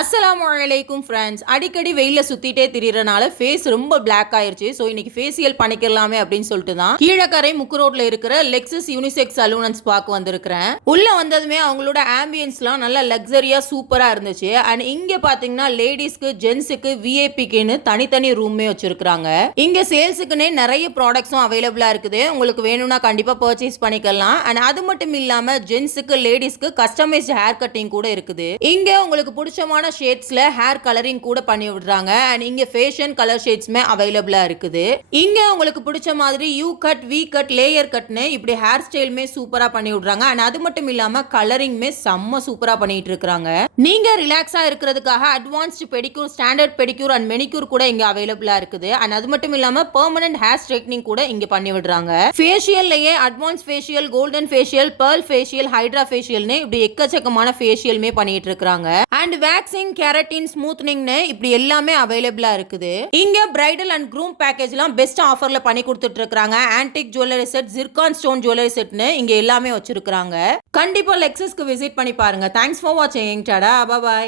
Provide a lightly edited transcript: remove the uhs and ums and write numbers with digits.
அஸ்ஸலாமுஅலைக்கும் friends. அடிக்கடி வெயில சுத்திட்டே திரியறனால ஃபேஸ் ரொம்ப பிளாக் ஆயிருச்சு. ஸோ இன்னைக்கு ஃபேஷியல் பண்ணிக்கலாமே அப்படின்னு சொல்லிட்டு தான் கீழக்கரை முக்கு ரோட்ல இருக்கிற லெக்ஸஸ் யூனிசெக்ஸ் சலூன் அண்ட் ஸ்பாக்கு வந்திருக்கிறேன். உள்ள வந்ததுமே அவங்களோட ஆம்பியன்ஸ்லாம் நல்லா லக்ஸரியா சூப்பரா இருந்துச்சு. அண்ட் இங்க பாத்தீங்கன்னா லேடிஸ்க்கு ஜென்ஸுக்கு விஐபிக்குன்னு தனித்தனி ரூமே வச்சிருக்காங்க. இங்க சேல்ஸுக்குன்னே நிறைய ப்ராடக்ட்ஸும் அவைலபிளா இருக்குது. உங்களுக்கு வேணும்னா கண்டிப்பா பர்ச்சேஸ் பண்ணிக்கலாம். அண்ட் அது மட்டும் இல்லாம ஜென்ஸுக்கு லேடிஸ்க்கு கஸ்டமைஸ்ட் ஹேர் கட்டிங் கூட இருக்குது. இங்க உங்களுக்கு பிடிச்சமான ஷேட்ஸ்ல ஹேர் கலரிங் கூட பண்ணி விடுறாங்க. அண்ட் இங்க ஃபேஷன் கலர் ஷேட்ஸ்மே அவைலபிளா இருக்குது. இங்க உங்களுக்கு பிடிச்ச மாதிரி U cut, V cut, layer கட்னு இப்படி ஹேர் ஸ்டைலுமே சூப்பரா பண்ணி விடுறாங்க. அண்ட் அது மட்டும் இல்லாம கலரிங்மே செம்ம சூப்பரா பண்ணிட்டு இருக்காங்க. நீங்க ரிலாக்ஸா இருக்கிறதுக்காக advanced pedicure, standard pedicure and manicure கூட இங்க அவைலபிளா இருக்குது. அண்ட் அது மட்டும் இல்லாம பெர்மனன்ட் ஹேர் ஸ்ட்ரைட்னிங் கூட இங்க பண்ணி விடுறாங்க. ஃபேஷியல்லையே advance facial, golden facial, pearl facial, hydra ஃபேஷியல்னு இப்படி எக்கச்சக்கமான ஃபேஷியல்மே பண்ணிட்டு இருக்காங்க. அண்ட் வேக்சிங், கெரட்டின், ஸ்மூத்னிங்னு இப்படி எல்லாமே அவைலபிளா இருக்குது. இங்க பிரைடல் அண்ட் க்ரூம் பேக்கேஜ்லாம் பெஸ்ட் ஆஃபர்ல பண்ணி கொடுத்துட்டு இருக்காங்க. Antique jewellery set, zircon stone jewellery செட்னு இங்க எல்லாமே வச்சிருக்காங்க. கண்டிப்பா லெக்ஸஸ்க்கு விசிட் பண்ணி பாருங்க. தேங்க்ஸ் ஃபார் வாட்சிங். Tata, bye by.